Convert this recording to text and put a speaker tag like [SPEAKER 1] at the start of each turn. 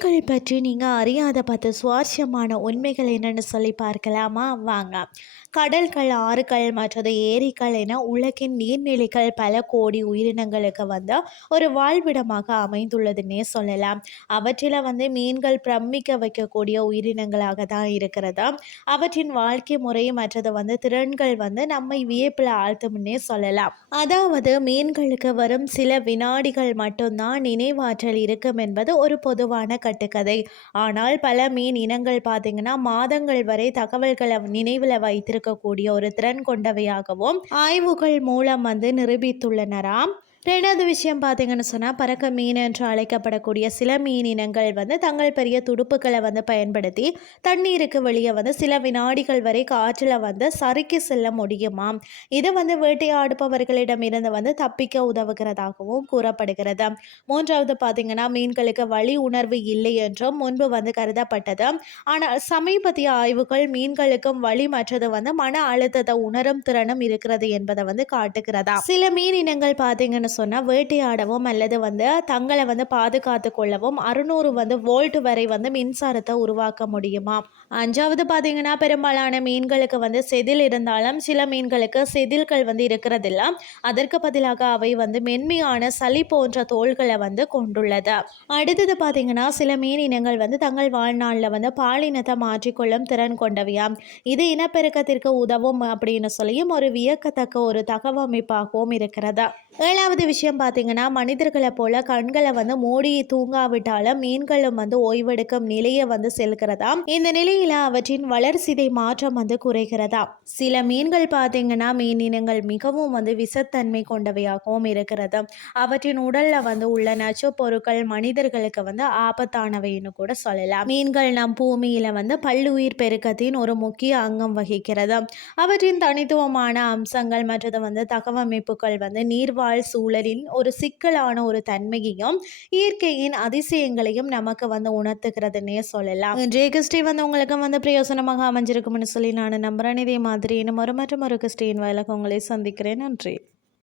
[SPEAKER 1] பற்றி நீங்கள் அறியாத பத்து சுவாரஸ்யமான உண்மைகள் என்னென்னு சொல்லி பார்க்கலாமா? வாங்க. கடல்கள் ஆறுகள் மற்றது ஏரிகள் என உலகின் நீர்நிலைகள் பல கோடி உயிரினங்களுக்கு வந்து ஒரு வாழ்விடமாக அமைந்துள்ளதுன்னே சொல்லலாம். அவற்றில் வந்து மீன்கள் பிரமிக்க வைக்கக்கூடிய உயிரினங்களாக தான் இருக்கிறது. அவற்றின் வாழ்க்கை முறை மற்றது வந்து திறன்கள் வந்து நம்மை வியப்பில் ஆழ்த்தும்னே சொல்லலாம். அதாவது மீன்களுக்கு வரும் சில வினாடிகள் மட்டும்தான் நினைவாற்றல் இருக்கும் என்பது ஒரு பொதுவான கட்டுக்கதை. ஆனால் பல மீன் இனங்கள் பார்த்தீங்கன்னா மாதங்கள் வரை தகவல்களை நினைவில் வைத்திருக்கக்கூடிய ஒரு திறன் கொண்டவையாகவும் ஆய்வுகள் மூலம் வந்து நிரூபித்துள்ளனராம். ரெண்டாவது விஷயம் பார்த்தீங்கன்னு சொன்னால் பறக்க மீன் என்று அழைக்கப்படக்கூடிய சில மீன் இனங்கள் வந்து தங்கள் பெரிய துடுப்புகளை வந்து பயன்படுத்தி தண்ணீருக்கு வெளியே வந்து சில வினாடிகள் வரை காற்றில் வந்து சறுக்கி செல்ல முடியுமா? இது வந்து வேட்டையாடுபவர்களிடமிருந்து வந்து தப்பிக்க உதவுகிறதாகவும் கூறப்படுகிறது. மூன்றாவது பார்த்தீங்கன்னா மீன்களுக்கு வழி உணர்வு இல்லை என்றும் முன்பு வந்து கருதப்பட்டது. ஆனால் சமீபத்திய ஆய்வுகள் மீன்களுக்கும் வழி மற்றது வந்து மன அழுத்தத்தை உணரும் திறனும் இருக்கிறது என்பதை வந்து காட்டுகிறதா? சில மீன் இனங்கள் பார்த்தீங்கன்னு சொன்னால் வேட்டையாடவும் அல்லது வந்து தங்களை வந்து பாதுகாத்து கொள்ளவும் அறுநூறு வந்து வோல்ட் வரை வந்து மின்சாரத்தை உருவாக்க முடியுமா? அஞ்சாவது பார்த்தீங்கன்னா பெரும்பாலான மீன்களுக்கு வந்து செதில் இருந்தாலும் சில மீன்களுக்கு செதில்கள் வந்து இருக்கிறதில்ல. அதற்கு பதிலாக அவை வந்து மென்மையான சளி போன்ற தோள்களை வந்து கொண்டுள்ளது. அடுத்தது பார்த்தீங்கன்னா சில மீன் இனங்கள் வந்து தங்கள் வாழ்நாளில் வந்து பாலினத்தை மாற்றிக்கொள்ளும் திறன் கொண்டவையாம் இது இனப்பெருக்கத்திற்கு உதவும் அப்படின்னு சொல்லியும் ஒரு வியக்கத்தக்க ஒரு தகவமைப்பாகவும் இருக்கிறது. ஏழாவது விஷயம் பார்த்தீங்கன்னா மனிதர்களை போல கண்களை வந்து மூடி தூங்காவிட்டாலும் மீன்களும் வந்து ஓய்வெடுக்கும் நிலையை வந்து செலுக்கிறதா இந்த நிலையில அவற்றின் வளர்சிதை மாற்றம் வந்து குறைகிறதா சில மீன்கள் பார்த்தீங்கன்னா மீன் இனங்கள் மிகவும் வந்து விஷத்தன்மை கொண்டவையாகவும் இருக்கிறது அவற்றின் உடல்ல வந்து உள்ள நச்சு பொருட்கள் மனிதர்களுக்கு வந்து ஆபத்தானவைன்னு கூட சொல்லலாம். மீன்கள் நம் பூமியில வந்து பல்லுயிர் பெருக்கத்தின் ஒரு முக்கிய அங்கம் வகிக்கிறது அவற்றின் தனித்துவமான அம்சங்கள் மற்றது வந்து தகவமைப்புகள் வந்து நீர்வாழ் சூழலின் ஒரு சிக்கலான ஒரு தன்மையையும் இயற்கையின் அதிசயங்களையும் நமக்கு வந்து உணர்த்துகிறதுனே சொல்லலாம். இன்றைய கிறிஸ்டி வந்து உங்களுக்கு வந்து பிரயோசனமாக அமைஞ்சிருக்கும்னு சொல்லி நான் நம்புறேன். இதே மாதிரி இன்னும் ஒரு மற்றும் ஒரு கிறிஸ்டியின் வயலாக உங்களை சந்திக்கிறேன். நன்றி.